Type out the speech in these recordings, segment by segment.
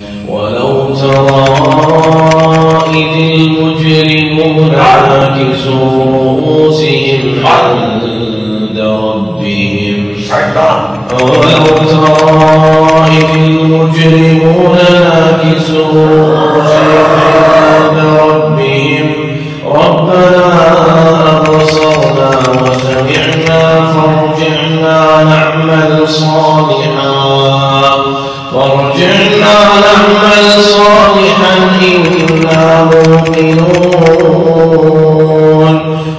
ولو ترى إذ المجرمون ناكسوا رؤوسهم عند ربهم ولو ترى إذ المجرمون ناكسوا رؤوسهم عند ربهم ربنا أبصرنا وسمعنا فارجعنا نعمل صالحا إنا موقنون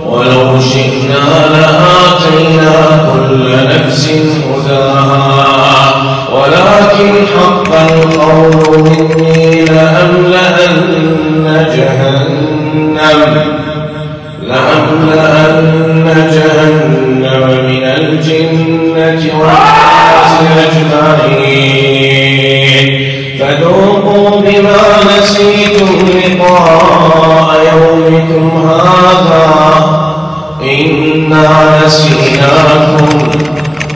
ولو شئنا لآتينا كل نفس هداها ولكن حق القول مني لأملأن جهنم من الجنة والناس أجمعين فذوقوا بما نسيتم لقاء يومكم هذا إنا نسيناكم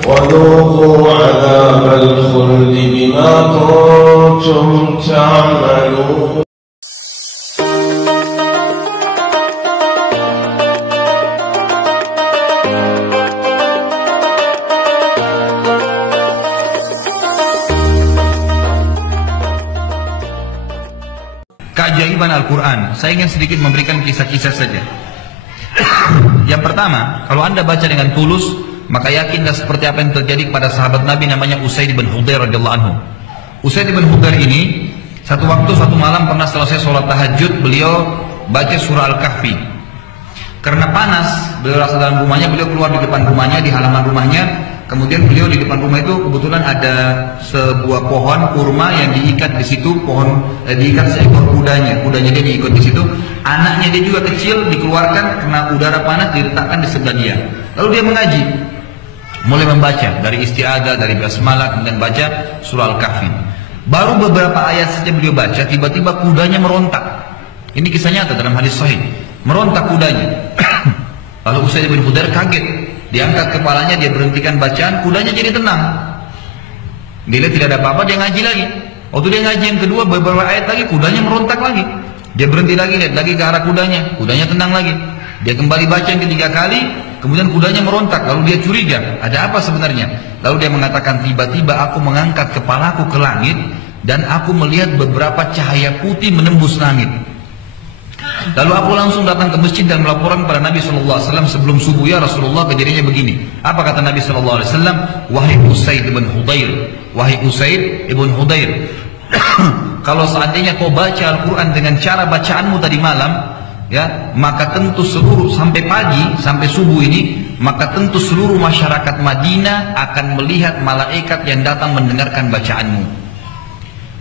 وذوقوا عذاب الخلد بما كنتم تعملون. Keajaiban Al-Quran. Saya ingin sedikit memberikan kisah-kisah saja. Yang pertama, kalau anda baca dengan tulus, maka yakinlah seperti apa yang terjadi kepada sahabat Nabi namanya Usaid bin Hudayr radhiyallahu anhu. Usaid bin Hudayr ini satu waktu satu malam pernah selesai sholat tahajud, beliau baca surah Al-Kahfi. Karena panas, beliau rasa dalam rumahnya, beliau keluar di depan rumahnya, di halaman rumahnya. Kemudian beliau di depan rumah itu kebetulan ada sebuah pohon kurma yang diikat di situ, diikat seekor kudanya dia diikat di situ. Anaknya dia juga kecil, dikeluarkan karena udara panas, diletakkan di sebelah dia. Lalu dia mengaji, mulai membaca dari isti'adzah, dari basmalah, kemudian baca surah Al-Kahfi. Baru beberapa ayat saja beliau baca, tiba-tiba kudanya merontak. Ini kisah nyata dalam hadis sahih. Merontak kudanya. Lalu Usaid bin Hudayr kaget. Diangkat kepalanya, dia berhentikan bacaan, kudanya jadi tenang. Dia lihat tidak ada apa-apa, dia ngaji lagi. Waktu dia ngaji yang kedua, beberapa ayat lagi, kudanya merontak lagi. Dia berhenti lagi, lihat lagi ke arah kudanya tenang lagi. Dia kembali baca yang ketiga kali, kemudian kudanya merontak. Lalu dia curiga, ada apa sebenarnya? Lalu dia mengatakan, tiba-tiba aku mengangkat kepalaku ke langit, dan aku melihat beberapa cahaya putih menembus langit. Lalu aku langsung datang ke masjid dan melaporkan kepada Nabi SAW sebelum subuh, ya Rasulullah, kejadiannya begini. Apa kata Nabi SAW? Wahai Usaid ibn Hudayr, kalau seandainya kau baca Al-Quran dengan cara bacaanmu tadi malam, ya, maka tentu seluruh sampai pagi, sampai subuh ini, maka tentu seluruh masyarakat Madinah akan melihat malaikat yang datang mendengarkan bacaanmu.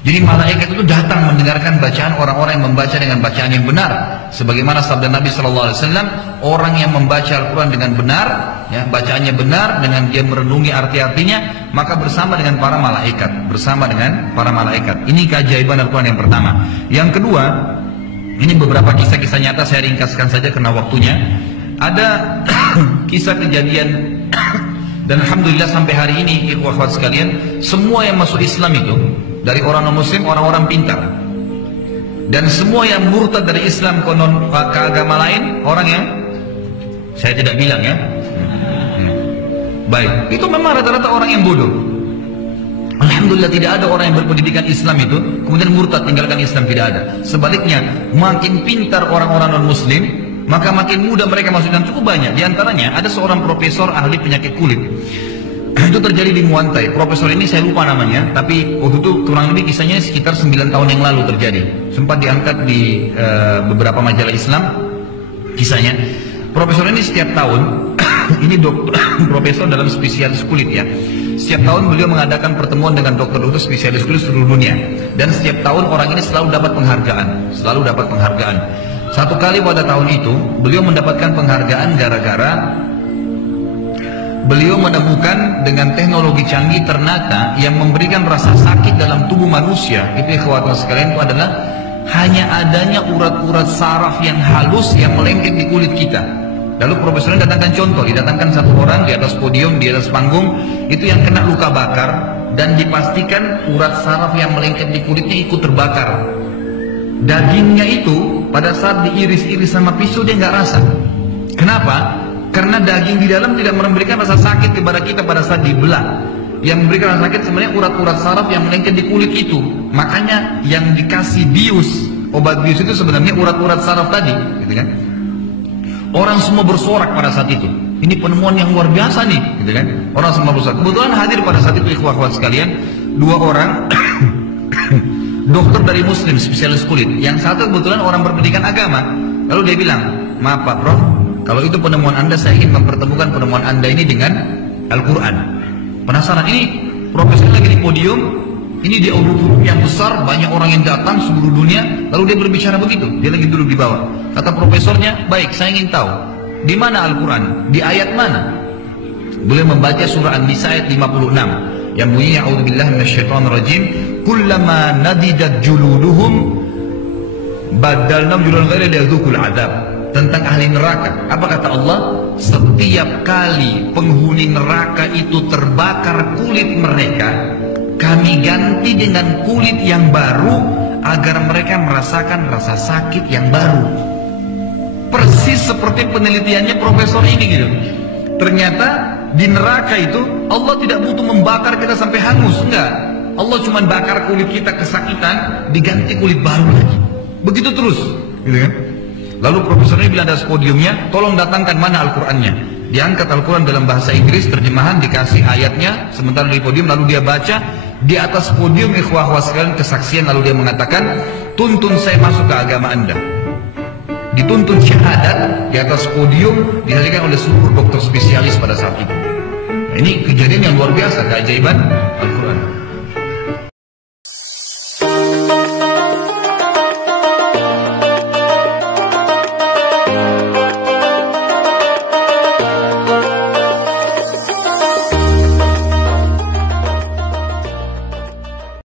Jadi malaikat itu datang mendengarkan bacaan orang-orang yang membaca dengan bacaan yang benar. Sebagaimana sabda Nabi SAW, orang yang membaca Al-Quran dengan benar, ya, bacaannya benar, dengan dia merenungi arti-artinya, maka bersama dengan para malaikat. Ini keajaiban Al-Quran yang pertama. Yang kedua, ini beberapa kisah-kisah nyata, saya ringkaskan saja karena waktunya. Ada kisah kejadian dan alhamdulillah sampai hari ini, ikhwah akhwat sekalian, semua yang masuk Islam itu dari orang non-muslim, orang-orang pintar. Dan semua yang murtad dari Islam ke agama lain, orang yang saya tidak bilang, ya. Baik, itu memang rata-rata orang yang bodoh. Alhamdulillah tidak ada orang yang berpendidikan Islam itu kemudian murtad tinggalkan Islam, tidak ada. Sebaliknya, makin pintar orang-orang non-muslim, maka makin mudah mereka masuk Islam. Cukup banyak. Di antaranya ada seorang profesor ahli penyakit kulit. Itu terjadi di Muantai. Profesor ini saya lupa namanya, tapi waktu itu kurang lebih kisahnya sekitar 9 tahun yang lalu terjadi. Sempat diangkat di beberapa majalah Islam kisahnya. Profesor ini setiap tahun, ini profesor dalam spesialis kulit, ya. Setiap tahun beliau mengadakan pertemuan dengan dokter-dokter spesialis kulit seluruh dunia. Dan setiap tahun orang ini selalu dapat penghargaan. Satu kali pada tahun itu, beliau mendapatkan penghargaan gara-gara beliau menemukan dengan teknologi canggih ternyata yang memberikan rasa sakit dalam tubuh manusia, itu ikhwatan sekalian, itu adalah hanya adanya urat-urat saraf yang halus yang melengket di kulit kita. Lalu profesornya datangkan contoh, didatangkan satu orang di atas podium, di atas panggung, itu yang kena luka bakar dan dipastikan urat saraf yang melengket di kulitnya ikut terbakar. Dagingnya itu pada saat diiris-iris sama pisau dia nggak rasa. Kenapa? Karena daging di dalam tidak memberikan rasa sakit kepada kita pada saat dibelah. Yang memberikan rasa sakit sebenarnya urat-urat saraf yang melengket di kulit itu. Makanya yang dikasih bius, obat bius itu sebenarnya urat-urat saraf tadi, gitu kan? Orang semua bersorak pada saat itu. Ini penemuan yang luar biasa nih, gitu kan? Orang semua bersorak. Kebetulan hadir pada saat itu ikhwah-ikhwat sekalian, 2 orang dokter dari Muslim, spesialis kulit. Yang satu kebetulan orang berpendidikan agama. Lalu dia bilang, maaf Pak Prof, kalau itu penemuan Anda, saya ingin mempertemukan penemuan Anda ini dengan Al-Quran. Penasaran, ini profesor lagi di podium, ini di auditorium yang besar, banyak orang yang datang seluruh dunia, lalu dia berbicara begitu, dia lagi duduk di bawah. Kata profesornya, baik, saya ingin tahu, di mana Al-Quran? Di ayat mana? Beliau membaca surah An-Nisa ayat 56, yang bunyinya, A'udzubillahi minasyaitonirrajim, kullama nadidat juluduhum badalnahum juludan ghaira liyadzuqul adzab. Tentang ahli neraka, apa kata Allah? Setiap kali penghuni neraka itu terbakar kulit mereka, kami ganti dengan kulit yang baru agar mereka merasakan rasa sakit yang baru. Persis seperti penelitiannya profesor ini gitu. Ternyata di neraka itu Allah tidak butuh membakar kita sampai hangus, enggak. Allah cuma bakar kulit kita kesakitan, diganti kulit baru lagi. Begitu terus, gitu kan? Lalu profesornya bilang ada podiumnya, tolong datangkan mana Al-Qurannya. Diangkat Al-Quran dalam bahasa Inggris, terjemahan, dikasih ayatnya, sementara di podium, lalu dia baca. Di atas podium ikhwah-ikhwah sekalian kesaksian, lalu dia mengatakan, tuntun saya masuk ke agama Anda. Dituntun syahadat di atas podium, dihadirkan oleh seluruh dokter spesialis pada saat itu. Nah, ini kejadian yang luar biasa, keajaiban Al-Quran.